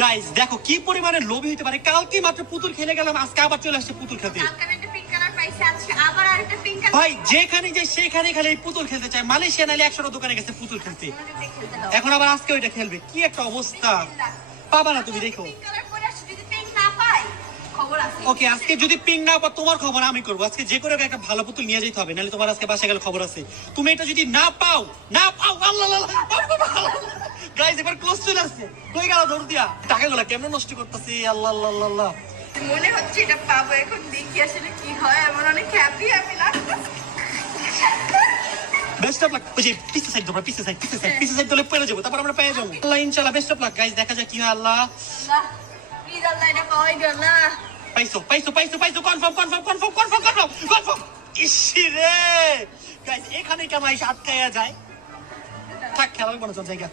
Guys দেখো কি পরিমাণে লোভী হতে পারে। কালকে মাত্র পুতুল খেলে গেলাম, আজকে আবার চলে আসছে পুতুল খেলতে। ভাই যেখানে যাই সেখানে খালি পুতুল খেলতে চায়। মালয়েশিয়া নালে 100টা দোকানে গেছে পুতুল খেলতে, এখন আবার আজকে ওইটা খেলবে। কি একটা অবস্থা, পাবা না তুমি দেখো। ওকে আজকে যদি পিং না পাও তোমার খবর আমি করবো। আজকে যে করে একটা ভালো পুতুল নিয়ে যেতে হবে, নাহলে তোমার আজকে বাসায় গেলে খবর আছে। তুমি এটা যদি না পাও আল্লাহ গাইস এবার ক্লোজ চলে আসছে। কই গেল দৌড় দিয়া? টাকাগুলো কেমন নষ্ট করতেছি। আল্লাহ আল্লাহ আল্লাহ, মনে হচ্ছে এটা পাবো। এখন দেখি আসলে কি হয়। আমার অনেক হ্যাপি লাগছে। Best of luck. ওই যে পিছে সাইড ধরো, পিছে সাইড ধরে পড়ে যাবো, তারপর আমরা পেয়ে যাবো আল্লাহ ইনশাআল্লাহ। বেস্ট অফ লাক গাইস, দেখা যাক কি হয়। আল্লাহ প্লিজ আল্লাহ এটা পাওয়াই গেল না। পাইছো কনফার্ম। ইসিরে গাইস এখানে কেন আইসা আটকায়া যায়। থাক খেলার মনে চল জায়গা।